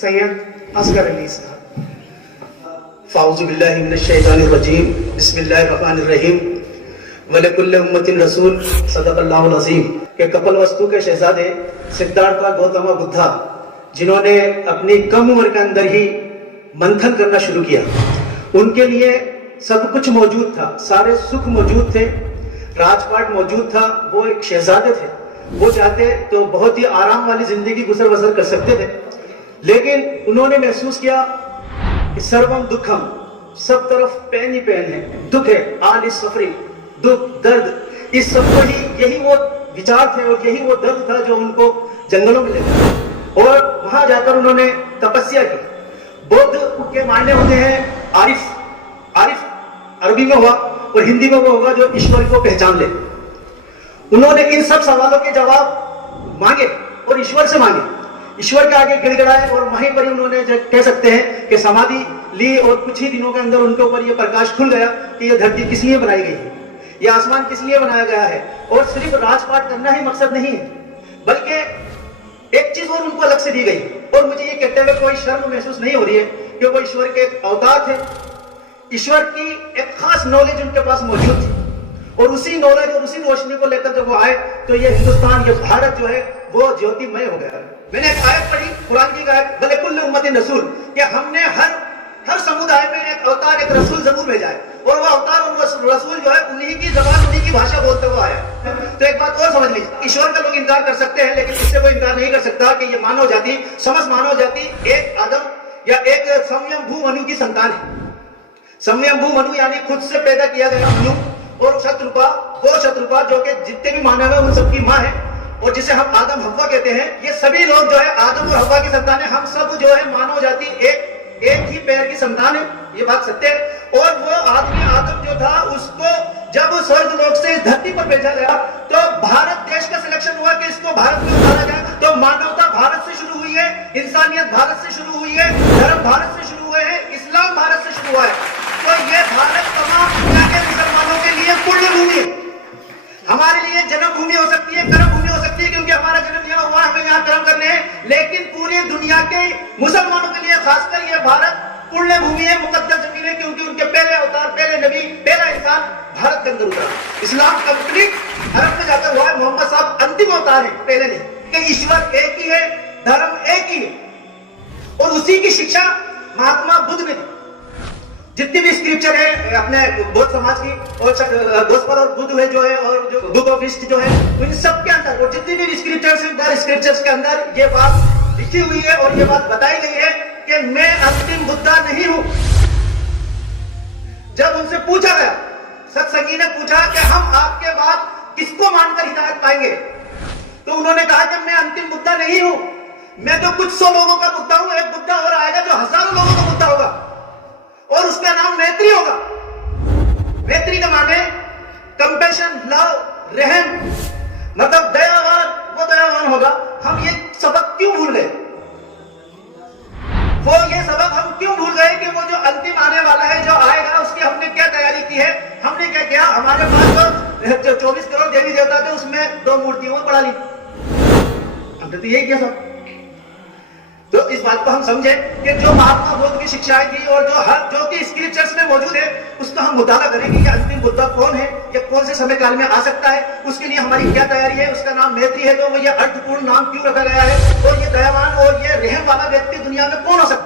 सैयद असगर अली साहब। फ़ाऊज़ु बिल्लाहि मिनश शैतानिर रजीम, बिस्मिल्लाहिर रहीम। वलिकुल्लि उम्मतिन रसूल, सदक़ल्लाहुल अज़ीम। के कपिलवस्तु के शहजादे सिद्धार्थ गौतम बुद्धा, जिन्होंने अपनी कम उम्र के अंदर ही मंथन करना शुरू किया, उनके लिए सब कुछ मौजूद था, सारे सुख मौजूद थे, राजपाट मौजूद था। वो एक शहजादे थे, वो चाहते तो बहुत ही आराम वाली जिंदगी गुजर बसर कर सकते थे, लेकिन उन्होंने महसूस किया कि सर्वम दुखम, सब तरफ पैन ही पैन है, दुख है, आल इस सफरी, दुख दर्द, इस सब को ही, यही वो विचार थे और यही वो दर्द था जो उनको जंगलों में ले गया। और वहां जाकर उन्होंने तपस्या की। बुद्ध के मायने होते हैं आरिफ। आरिफ अरबी में हुआ और हिंदी में वो होगा जो ईश्वर को पहचान ले। उन्होंने इन सब सवालों के जवाब मांगे और ईश्वर से मांगे, ईश्वर के आगे गिड़गिड़ाए, और वहीं पर ही उन्होंने कह सकते हैं कि समाधि ली, और कुछ ही दिनों के अंदर उनके ऊपर ये प्रकाश खुल गया कि ये धरती किस लिए बनाई गई है, ये आसमान किस लिए बनाया गया है। और सिर्फ राजपाट करना ही मकसद नहीं है, बल्कि एक चीज और उनको अलग से दी गई। और मुझे ये कहते हुए कोई शर्म महसूस नहीं हो रही है कि वो ईश्वर के अवतार थे, ईश्वर की एक खास नॉलेज उनके पास मौजूद थी, और उसी नॉलेज और उसी रोशनी को लेकर जब वो आए तो ये हिंदुस्तान, ये भारत जो है वो ज्योतिमय हो गया। मैंने एक आयत पढ़ी, कुरान की आयत, वलिकुल्लि उम्मतिन रसूल, कि हमने हर समुदाय में एक अवतार, एक रसूल जरूर भेजा है, और वो अवतार और वो रसूल जो है उन्हीं की जबान, उन्हीं की भाषा बोलते हुए आया। तो एक बात और समझ लीजिए, ईश्वर का लोग इनकार कर सकते हैं, लेकिन इससे कोई इनकार नहीं कर सकता कि ये मानव जाति, समस्त मानव जाति एक आदम या एक संयमभू मनु की संतान है। संयमभू मनु यानी खुद से पैदा किया गया मनु, और शत्रुपा, वो शत्रुपा जो कि जितने भी मानव है उन सबकी माँ है, और जिसे हम आदम हव्वा कहते हैं। ये सभी लोग जो है आदम और हव्वा की संतान है। हम सब जो है मानव जाति एक ही पैर की संतान है, ये बात सत्य है। और वो आदमी आदम जो था, उसको जब स्वर्ग लोक से इस धरती पर भेजा गया तो भारत देश का सिलेक्शन हुआ कि इसको भारत में उतारा जाए। तो मानवता भारत से शुरू हुई है, इंसानियत भारत से शुरू हुई है, धर्म भारत से शुरू हुए हैं, इस्लाम भारत से शुरू हुआ है। तो ये भारत तमाम दुनिया के मुसलमानों के लिए पुण्य भूमि है। हमारे लिए जन्मभूमि हो सकती है, कर्म भूमि हो सकती है, क्योंकि हमारा जन्म यहाँ हुआ, हमें यहाँ कर्म करने हैं, लेकिन पूरी दुनिया के मुसलमानों के लिए खासकर ये भारत पुण्य भूमि है, मुकद्दस जमीन है, क्योंकि उनके पहले अवतार, पहले नबी, पहला इंसान भारत के अंदर उतरा। इस्लाम कंप्लीट अरब में जाकर हुआ है, मोहम्मद साहब अंतिम अवतार है, पहले नहीं, कि ईश्वर एक ही है, धर्म एक ही है, और उसी की शिक्षा महात्मा बुद्ध ने दी। जितनी भी स्क्रिप्चर है अपने बौद्ध समाज की, और गोस्पेल और बुद्ध है जो है, और जो बुक ऑफ हिस्ट्री जो है, इन सब के अंदर, और जितनी भी स्क्रिप्चर्स के अंदर ये बात लिखी हुई है और ये बात बताई गई है कि मैं अंतिम बुद्धा नहीं हूं। जब उनसे पूछा गया, सत्संगी ने पूछा कि हम आपके बाद किसको मानकर हिदायत पाएंगे, तो उन्होंने कहा कि मैं अंतिम बुद्धा नहीं हूं, मैं तो कुछ 100 लोगों का बुद्धा हूं, एक बुद्धा और आएगा जो हजारों लोगों का बुद्धा होगा, और उसका नाम मैत्री होगा। मैत्री का माने कंपैशन, लव, रहम, मतलब दयावान, वो दयावान होगा। हम ये सबक क्यों भूल गए? वो ये सबक हम क्यों भूल गए कि वो जो अंतिम आने वाला है, जो आएगा, उसकी हमने क्या तैयारी की है? हमने क्या किया? हमारे पास जो 24 करोड़ देवी देवता थे, उसमें 2 मूर्तियों को बढ़ा ली। हमने तो यही किया सब। तो इस बात को हम समझे कि जो महात्मा बुद्ध की शिक्षाएं थी और जो कि स्क्रिप्चर्स में मौजूद है, उसका हम मुताला करेंगे कि अंतिम बुद्धा कौन है, या कौन से समय काल में आ सकता है, उसके लिए हमारी क्या तैयारी है। उसका नाम मैत्री है, तो वो ये अर्थपूर्ण नाम क्यों रखा गया है, और ये दयावान और ये रहम वाला व्यक्ति दुनिया में कौन हो सकता है।